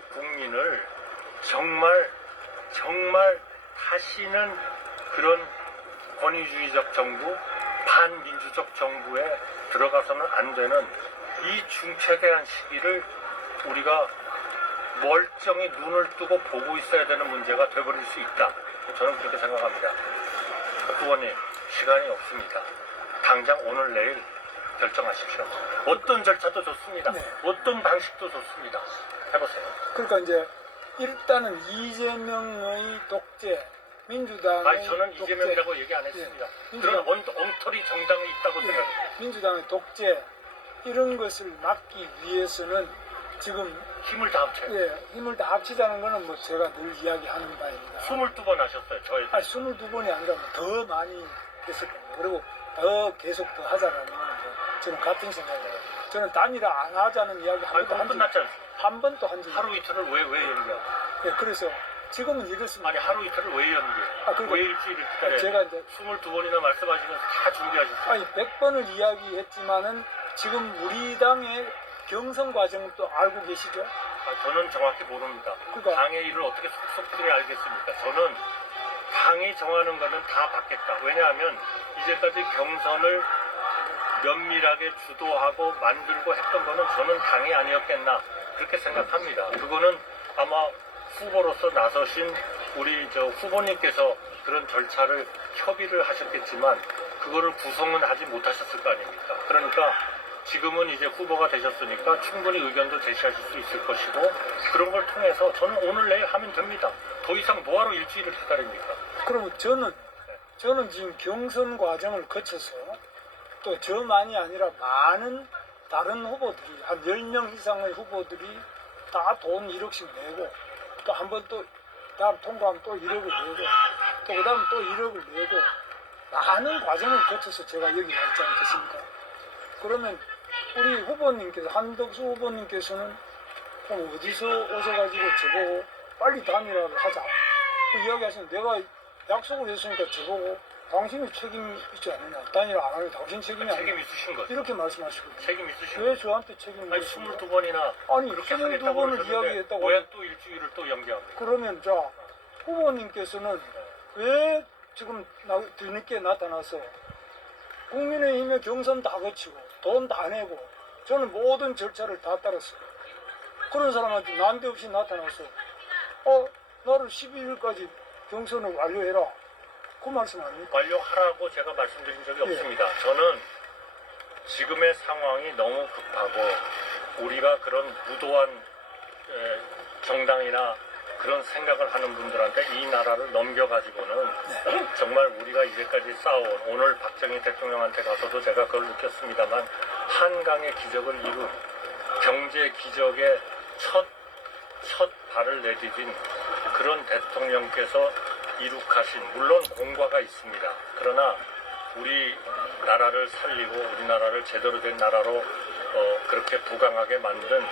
국민을 정말 다시는 그런 권위주의적 정부, 반민주적 정부에 들어가서는 안 되는 이 중차대한 시기를 우리가 멀쩡히 눈을 뜨고 보고 있어야 되는 문제가 돼버릴 수 있다. 저는 그렇게 생각합니다. 후보님, 시간이 없습니다. 당장 오늘 내일 결정하십시오. 어떤 절차도 좋습니다. 네. 어떤 방식도 좋습니다. 해보세요. 그러니까 이제 일단은 이재명의 독재, 민주당의 아니 저는 독재, 이재명이라고 얘기 안 했습니다. 네. 그런 엉터리 정당이 있다고 생각해요. 민주당의 독재 이런 것을 막기 위해서는 지금 힘을 다 합쳐요. 힘을 다 합치자는 거는 뭐 제가 늘 이야기하는 바입니다. 22번 하셨어요. 저에 아니 22번이 아니라 더 많이 했을 겁니다. 그리고 더 계속 더 하자라는 거는 저는 같은 생각이에요. 저는 단일화 안 하자는 이야기 한 번도 끝났지 않습니까? 한 번도 한 적이 하루 이틀을 왜 연기야? 네, 그래서 지금은 이렇습니다. 아니 하루 이틀을 왜 연기해? 그러니까 왜 일주일을 기다려요? 제가 이제 22번이나 말씀하시면서 다 준비하셨어요. 아니 100번을 이야기했지만은 지금 우리 당의 경선 과정도 알고 계시죠? 저는 정확히 모릅니다. 그러니까- 당의 일을 어떻게 속속들이 알겠습니까? 저는 당이 정하는 거는 다 받겠다. 왜냐하면 이제까지 경선을 면밀하게 주도하고 만들고 했던 거는 저는 당이 아니었겠나 그렇게 생각합니다. 그거는 아마 후보로서 나서신 우리 후보님께서 그런 절차를 협의를 하셨겠지만 그거를 구성은 하지 못하셨을 거 아닙니까? 그러니까 지금은 이제 후보가 되셨으니까 충분히 의견도 제시하실 수 있을 것이고 그런 걸 통해서 저는 오늘 내일 하면 됩니다. 더 이상 뭐하러 일주일을 기다립니까? 그러면 저는 지금 경선 과정을 거쳐서 또 저만이 아니라 많은 다른 후보들이 한 10명 이상의 후보들이 다 돈 1억씩 내고 또 한 번 또 다음 통과하면 또 1억을 내고 또 그 다음 또 1억을 내고 많은 과정을 거쳐서 제가 여기 와 있지 않겠습니까? 그러면 우리 후보님께서 한덕수 후보님께서는 어디서 오셔가지고 저보고 빨리 단일화를 하자 그 이야기하시는 내가 약속을 했으니까 저보고 당신이 책임 있지 않느냐 단일화 안 하면 당신 책임이 아니냐 책임 있으신 거죠? 이렇게 말씀하시거든요. 책임 있으신 왜 거죠? 저한테 책임을 아니 묻습니까? 22번이나 아니 그렇게 22번을 하겠다고 그러셨는데 이야기했다고 왜 또 일주일을 또 연기합니까? 그러면 자 후보님께서는 왜 지금 뒤늦게 나타나서 국민의힘의 경선 다 거치고 돈 다 내고 저는 모든 절차를 다 따랐어요. 그런 사람한테 난데없이 나타나서 나를 12일까지 경선을 완료해라 그 말씀 아닙니까? 완료하라고 제가 말씀드린 적이 네. 없습니다. 저는 지금의 상황이 너무 급하고 우리가 그런 무도한 정당이나 그런 생각을 하는 분들한테 이 나라를 넘겨가지고는 정말 우리가 이제까지 쌓아온 오늘 박정희 대통령한테 가서도 제가 그걸 느꼈습니다만 한강의 기적을 이룬 경제 기적의 첫 발을 내디딘 그런 대통령께서 이룩하신 물론 공과가 있습니다. 그러나 우리 나라를 살리고 우리나라를 제대로 된 나라로 그렇게 부강하게 만든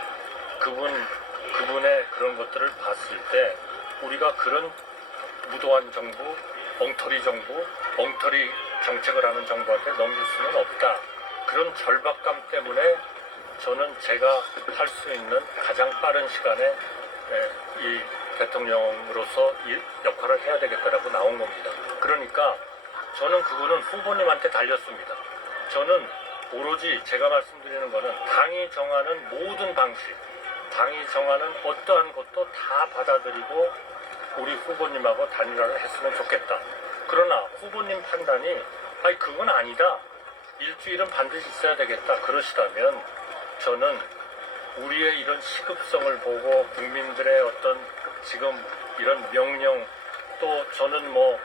그분의 그런 것들을 봤을 때 우리가 그런 무도한 정부, 엉터리 정부, 엉터리 정책을 하는 정부한테 넘길 수는 없다. 그런 절박감 때문에 저는 제가 할 수 있는 가장 빠른 시간에 이 대통령으로서 이 역할을 해야 되겠다라고 나온 겁니다. 그러니까 저는 그거는 후보님한테 달렸습니다. 저는 오로지 제가 말씀드리는 거는 당이 정하는 모든 방식, 당이 정하는 어떠한 것도 다 받아들이고 우리 후보님하고 단일화를 했으면 좋겠다. 그러나 후보님 판단이 그건 아니다. 일주일은 반드시 있어야 되겠다. 그러시다면 저는 우리의 이런 시급성을 보고 국민들의 어떤 지금 이런 명령 또 저는 뭐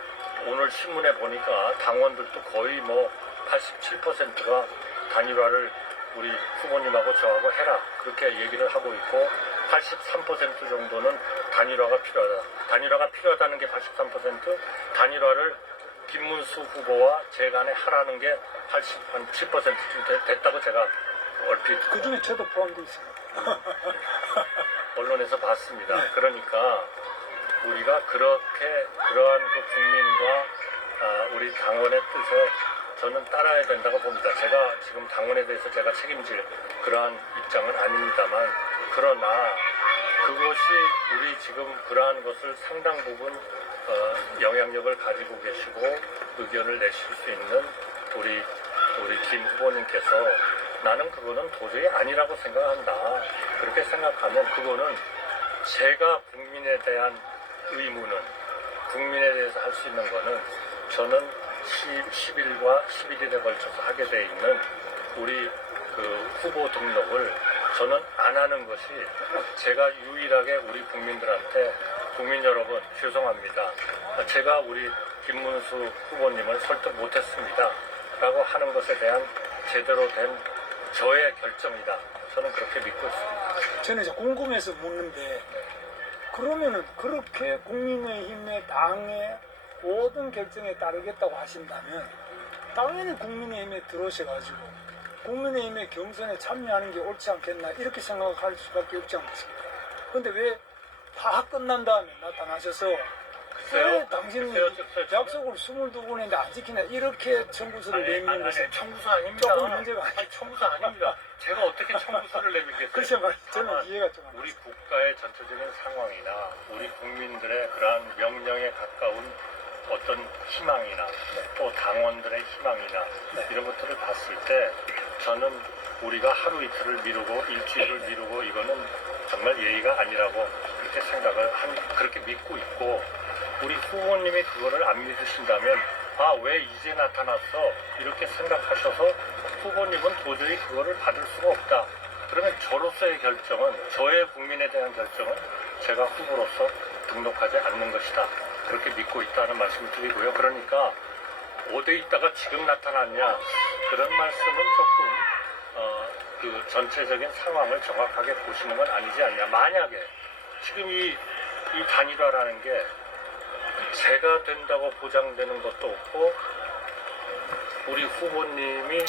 오늘 신문에 보니까 당원들도 거의 뭐 87%가 단일화를 우리 후보님하고 저하고 해라 그렇게 얘기를 하고 있고 83% 정도는 단일화가 필요하다. 단일화가 필요하다는 게 83%, 단일화를 김문수 후보와 제 간에 하라는 게 87%쯤 됐다고 제가 얼핏 그 중에 저도 포함되어 있습니다. 언론에서 봤습니다. 네. 그러니까 우리가 그렇게 그러한 그 국민과 우리 당원의 뜻에 저는 따라야 된다고 봅니다. 제가 지금 당원에 대해서 제가 책임질 그러한 입장은 아닙니다만 그러나 그것이 우리 지금 그러한 것을 상당 부분 영향력을 가지고 계시고 의견을 내실 수 있는 우리 김 후보님께서 나는 그거는 도저히 아니라고 생각한다. 그렇게 생각하면 그거는 제가 국민에 대한 의무는 국민에 대해서 할 수 있는 거는 저는 10일과 11일에 걸쳐서 하게 돼 있는 우리 그 후보 등록을 저는 안 하는 것이 제가 유일하게 우리 국민들한테 국민 여러분 죄송합니다. 제가 우리 김문수 후보님을 설득 못했습니다. 라고 하는 것에 대한 제대로 된 저의 결정이다. 저는 그렇게 믿고 있습니다. 저는 이제 궁금해서 묻는데 그러면은 그렇게 국민의힘의 당의 모든 결정에 따르겠다고 하신다면 당연히 국민의힘에 들어오셔가지고 국민의힘의 경선에 참여하는 게 옳지 않겠나 이렇게 생각할 수밖에 없지 않겠습니까? 근데 왜 다 끝난 다음에 나타나셔서 왜 당신이 약속을 22번 했는데 안 지키냐 이렇게 청구서를 내미는 것은 청구서 아닙니다. 조금 문제가 아니에요. 청구서 아닙니다. 제가 어떻게 청구서를 내밀겠어요? 글쎄 말이에요. 저는 이해가 좀 안 우리 가요. 국가의 전체적인 상황이나 우리 국민들의 그러한 명령에 가까운 어떤 희망이나 또 당원들의 희망이나 네. 이런 것들을 봤을 때 저는 우리가 하루 이틀을 미루고 일주일을 미루고 이거는 정말 예의가 아니라고 그렇게 그렇게 믿고 있고 우리 후보님이 그거를 안 믿으신다면 아 왜 이제 나타났어 이렇게 생각하셔서 후보님은 도저히 그거를 받을 수가 없다. 그러면 저로서의 결정은 저의 국민에 대한 결정은 제가 후보로서 등록하지 않는 것이다. 그렇게 믿고 있다는 말씀을 드리고요. 그러니까 어디에 있다가 지금 나타났냐 그런 말씀은 조금 그 전체적인 상황을 정확하게 보시는 건 아니지 않냐. 만약에 지금 이 단일화라는 게 제가 된다고 보장되는 것도 없고 우리 후보님이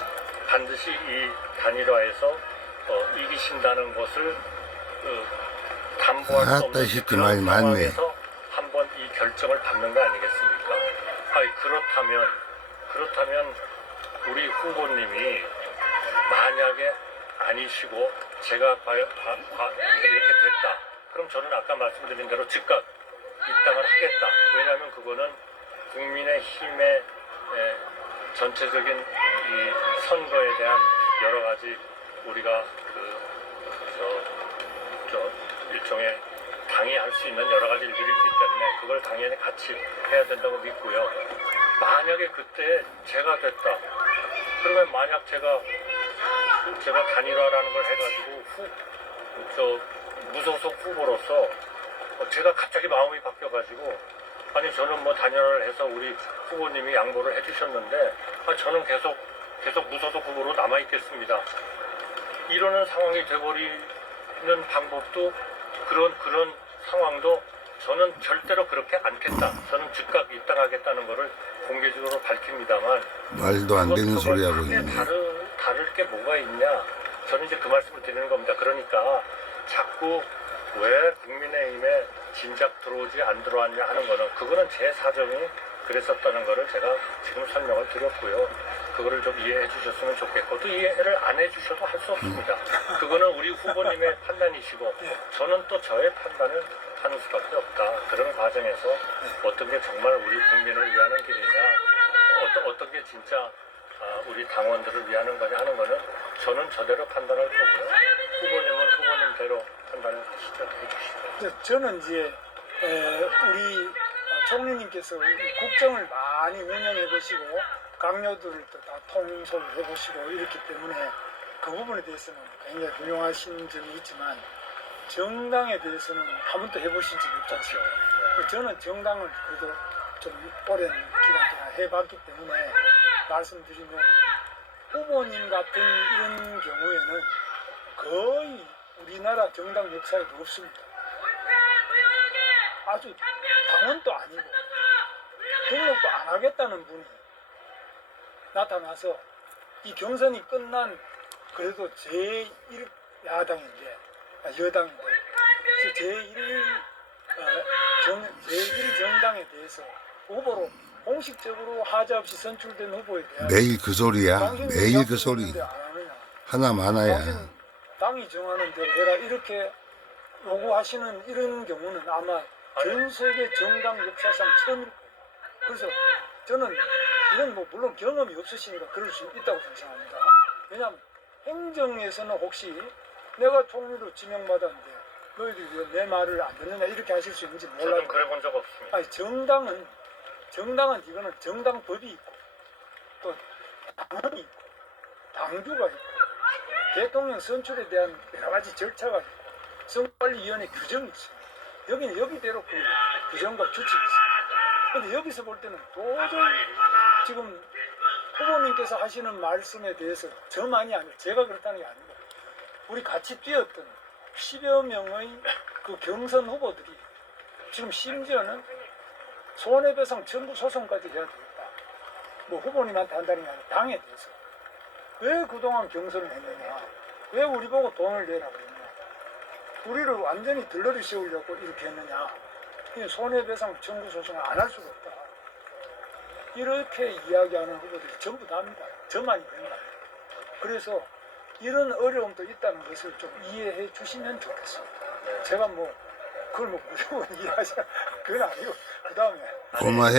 반드시 이 단일화에서 이기신다는 것을 담보할 수 아따, 없는 시키 그런 많이 많네. 상황에서 한번 이 결정을 받는 거 아니겠습니까? 아니, 그렇다면 우리 후보님이 만약에 아니시고 제가 이렇게 됐다. 그럼 저는 아까 말씀드린 대로 즉각 입당을 하겠다. 왜냐하면 그거는 국민의힘의 전체적인 이 선거에 대한 여러 가지 우리가 일종의 당이 할 수 있는 여러 가지 일들이 있기 때문에 그걸 당연히 같이 해야 된다고 믿고요. 만약에 그때 제가 됐다. 그러면 만약 제가 단일화라는 걸 해가지고 무소속 후보로서 제가 갑자기 마음이 바뀌어가지고 아니 저는 뭐 단일화를 해서 우리 후보님이 양보를 해주셨는데 저는 계속 무소속 후보로 남아있겠습니다. 이러는 상황이 돼버리는 방법도 그런 상황도 저는 절대로 그렇게 않겠다. 저는 즉각 입당하겠다는 거를 공개적으로 밝힙니다만 말도 안 되는 소리 하고 크게 있네. 다를 게 뭐가 있냐. 저는 이제 그 말씀을 드리는 겁니다. 그러니까 자꾸 왜 국민의힘에 진작 들어오지 안 들어왔냐 하는 거는 그거는 제 사정이 그랬었다는 거를 제가 지금 설명을 드렸고요. 그거를 좀 이해해 주셨으면 좋겠고 또 이해를 안 해 주셔도 할 수 없습니다. 그거는 우리 후보님의 판단이시고 저는 또 저의 판단을 하는 수밖에 없다. 그런 과정에서 어떤 게 정말 우리 국민을 위하는 길이냐 어떤 게 진짜 우리 당원들을 위하는 거냐 하는 거는 저는 저대로 판단할 거고요. 후보님은 후보님대로 판단을 하시죠. 해주시죠. 저는 이제 우리 총리님께서 국정을 많이 운영해 보시고 강요들도 다 통솔을 해보시고 이렇기 때문에 그 부분에 대해서는 굉장히 훌륭하신 점이 있지만 정당에 대해서는 한 번도 해보신 적이 없지 않습니까? 저는 정당을 그래도 좀 오랜 기간 동안 해봤기 때문에 말씀드리면 후보님 같은 이런 경우에는 거의 우리나라 정당 역사에도 없습니다. 아주 당원도 아니고 등록도 안 하겠다는 분이 나타나서 이 경선이 끝난 그래도 제1 야당인데 여당인데 제1 정당에 대해서 후보로 공식적으로 하자 없이 선출된 후보에 대한 매일 그 소리야. 매일 그 소리. 안 하느냐. 하나 많아야. 당신 당이 정하는 대로 해라 이렇게 요구하시는 이런 경우는 아마 전 세계 정당 역사상 처음일 거예요. 그래서 저는 이건 뭐 물론 경험이 없으시니까 그럴 수 있다고 생각합니다. 왜냐하면 행정에서는 혹시 내가 총리로 지명받았는데 너희들이 왜 내 말을 안 듣느냐 이렇게 하실 수 있는지 몰라요. 저는 그래 본 적 없습니다. 아니 정당은 이거는 정당법이 있고 또 당헌이 있고 당규가 있고 대통령 선출에 대한 여러 가지 절차가 있고 선거관리위원회 규정이 있어요. 여기는 여기대로 그 규정과 규칙이 있어요. 근데 여기서 볼 때는 도저히 지금 후보님께서 하시는 말씀에 대해서 저만이 아니고 제가 그렇다는 게 아니고 우리 같이 뛰었던 10여 명의 그 경선 후보들이 지금 심지어는 손해배상 청구 소송까지 해야 되겠다. 뭐 후보님한테 한다는 게 아니라 당에 대해서. 왜 그동안 경선을 했느냐. 왜 우리 보고 돈을 내라 그랬냐. 우리를 완전히 들러리 세우려고 이렇게 했느냐. 손해배상 청구 소송을 안 할 수가 없다. 이렇게 이야기하는 후보들이 전부 다 합니다. 저만이 그런 거 아니에요. 그래서 이런 어려움도 있다는 것을 좀 이해해 주시면 좋겠습니다. 제가 뭐 그걸 뭐 무조건 이해하자 그건 아니고 그 다음에 고마해.